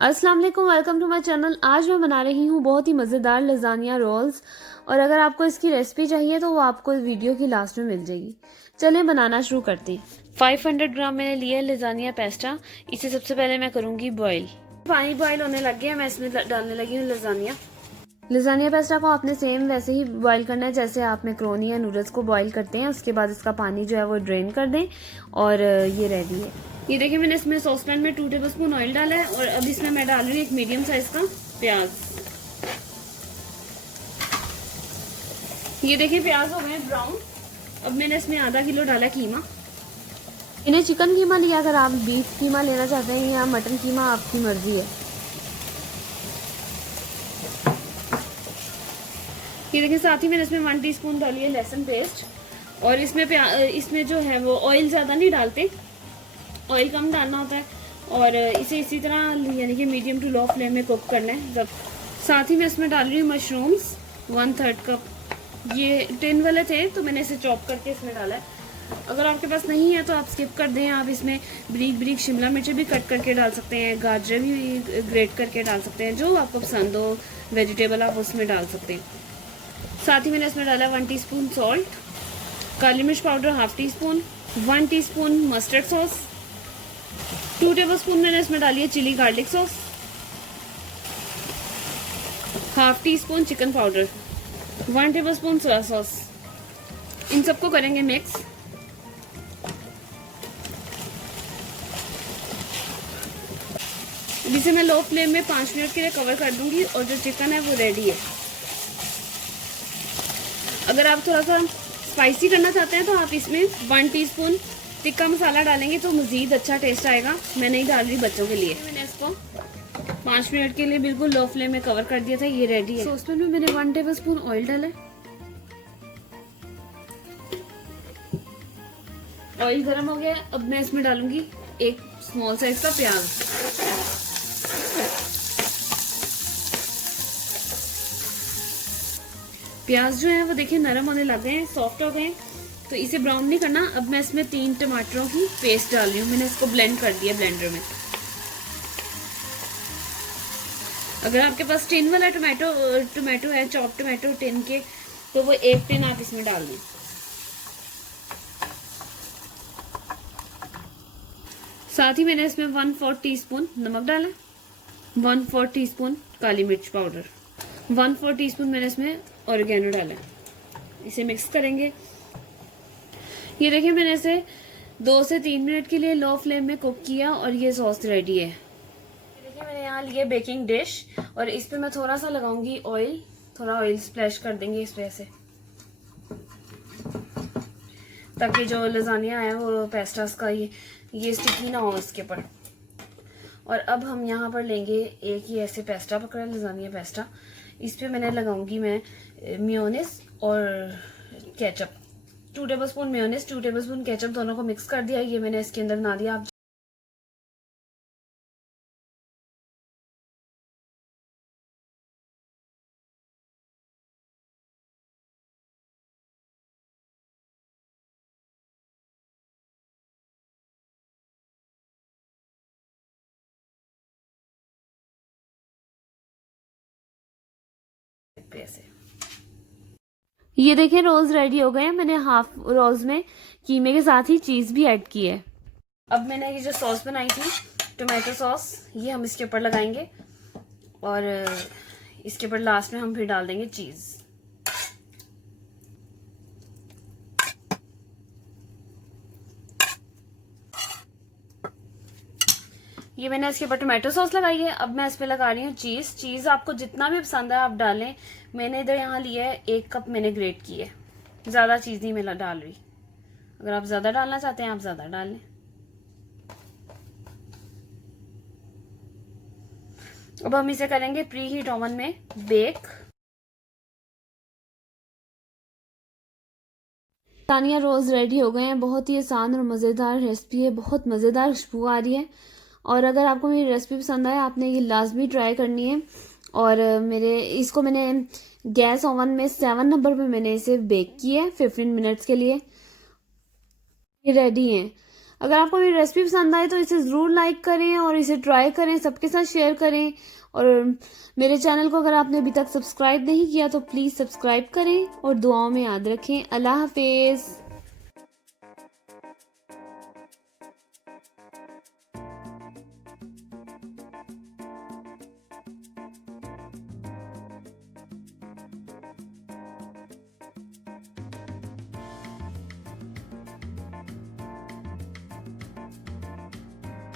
अस्सलाम वालेकुम, welcome to my channel. आज मैं बना रही हूँ बहुत ही मज़ेदार लजानिया रोल्स। और अगर आपको इसकी रेसिपी चाहिए तो वो आपको वीडियो की लास्ट में मिल जाएगी। चलें बनाना शुरू करते हैं। 500 ग्राम मैंने लिया लजानिया पेस्टा। इसे सबसे पहले मैं करूँगी बॉईल। पानी बॉईल होने लग गया, मैं इसमें डालने लगी हूँ लजानिया। लजानिया पेस्टा को आपने सेम वैसे ही बॉईल करना है जैसे आप मैक्रोनी या नूडल्स को बॉईल करते हैं। उसके बाद इसका पानी जो है वो ड्रेन कर दें और ये रेडी है। ये देखिए मैंने इसमें सॉसपैन में 2 टेबलस्पून ऑयल डाला है और अब इसमें मैं डाल रही हूँ एक मीडियम साइज का प्याज। ये देखिए प्याज हो गए ब्राउन। अब मैंने इसमें आधा किलो डाला कीमा। इन्हें चिकन कीमा लिया, अगर आप बीफ कीमा लेना चाहते हैं या मटन कीमा आपकी मर्जी है। ये देखिए साथ ही मैंने इसमें 1 टीस्पून डाली है लहसुन पेस्ट। और इसमें जो है वो ऑयल ज़्यादा नहीं डालते, ऑयल कम डालना होता है। और इसे इसी तरह यानी कि मीडियम टू लो फ्लेम में कुक करना है। जब साथ ही मैं इसमें डाल रही हूँ मशरूम्स 1/3 कप। ये टिन वाले थे तो मैंने इसे चॉप करके इसमें डाला है। अगर आपके पास नहीं है तो आप स्किप कर दें। आप इसमें बारीक बारीक शिमला मिर्च भी कट करके डाल सकते हैं, गाजर भी ग्रेट करके डाल सकते हैं, जो आपको पसंद हो वेजिटेबल आप उसमें डाल सकते हैं। साथ ही मैंने इसमें डाला 1 टीस्पून सॉल्ट, काली मिर्च powder 1/2 teaspoon, 1 teaspoon mustard sauce, 2 tablespoon मैंने इसमें डाली है chilli garlic sauce, 1/2 teaspoon chicken powder, 1 tablespoon soya sauce. इन सबको करेंगे मिक्स। इसे मैं लो फ्लेम में 5 मिनट के लिए कवर कर दूंगी और जो चिकन है वो रेडी है। अगर आप थोड़ा सा स्पाइसी करना चाहते हैं तो आप इसमें 1 टीस्पून टिक्का मसाला डालेंगे तो मज़ीद अच्छा टेस्ट आएगा। मैं नहीं डाल रही बच्चों के लिए। मैंने इसको 5 मिनट के लिए बिल्कुल लो फ्लेम में कवर कर दिया था। ये रेडी है। सॉसपैन में मैंने 1 टेबलस्पून ऑयल डाला है। ऑयल गर्म हो गया। अब मैं इसमें डालूंगी एक स्मॉल साइज का प्याज। प्याज जो है वो देखिए नरम होने लग गए हैं, सॉफ्ट हो गए हैं, तो इसे ब्राउन नहीं करना। अब मैं इसमें 3 टमाटरों की पेस्ट डाल रही हूँ। मैंने इसको ब्लेंड कर दिया ब्लेंडर में। अगर आपके पास टिन वाला टमाटो है, चॉप टमाटो टिन के, तो वो 1 टिन आप इसमें डाल दें। साथ ही मैंने इसमें 1/4 टीस्पून नमक डाला, 1/4 टीस्पून काली मिर्च पाउडर, 1/4 टीस्पून मैंने इसमें ऑरिगेनो डाला। इसे मिक्स करेंगे। ये देखिए मैंने इसे 2 से 3 मिनट के लिए लो फ्लेम में कुक किया और ये सॉस रेडी है। ये देखिए मैंने यहाँ लिया बेकिंग डिश और इस पे मैं थोड़ा सा लगाऊंगी ऑयल। थोड़ा ऑयल स्प्लैश कर देंगे इस पे से, ताकि जो लजानिया है वो पेस्टास का ये स्टिकी ना हो इसके ऊपर। और अब हम यहाँ पर लेंगे एक ही ऐसे पेस्टा पकड़ा, लजानिया पेस्टा। इस पे मैंने लगाऊंगी मैं मेयोनेज़ और ketchup. 2 tablespoon mayonnaise, 2 tablespoon ketchup, दोनों को मिक्स कर दिया। ये मैंने इसके अंदर ना दिया। आप ऐसे ये देखिए रोल्स रेडी हो गए हैं। मैंने हाफ रोल्स में कीमे के साथ ही चीज भी ऐड की है। अब मैंने ये जो सॉस बनाई थी टोमेटो सॉस, ये हम इसके ऊपर लगाएंगे और इसके ऊपर लास्ट में हम फिर डाल देंगे चीज। ये मैंने इसके ऊपर टोमेटो सॉस लगाई है। अब मैं इस पे लगा रही हूँ चीज। चीज आपको जितना भी पसंद है आप डालें। मैंने इधर यहाँ लिया है 1 कप मैंने ग्रेट की है। ज्यादा चीज नहीं मैं डाल रही। अगर आप ज्यादा डालना चाहते हैं आप ज्यादा डाल लें। अब हम इसे करेंगे प्री हीट ओवन में बेक। तानिया रोल्स रेडी हो गए हैं। बहुत ही आसान और मज़ेदार रेसिपी है, बहुत मज़ेदार खुशबू आ रही है। और अगर आपको मेरी रेसिपी पसंद आए आपने ये लाजमी ट्राई करनी है। और इसको मैंने गैस ओवन में 7 नंबर पे मैंने इसे बेक किया है 15 मिनट्स के लिए। ये रेडी है। अगर आपको मेरी रेसिपी पसंद आए तो इसे ज़रूर लाइक करें और इसे ट्राई करें, सबके साथ शेयर करें। और मेरे चैनल को अगर आपने अभी तक सब्सक्राइब नहीं किया तो प्लीज़ सब्सक्राइब करें और दुआओं में याद रखें। अल्लाह हाफिज़।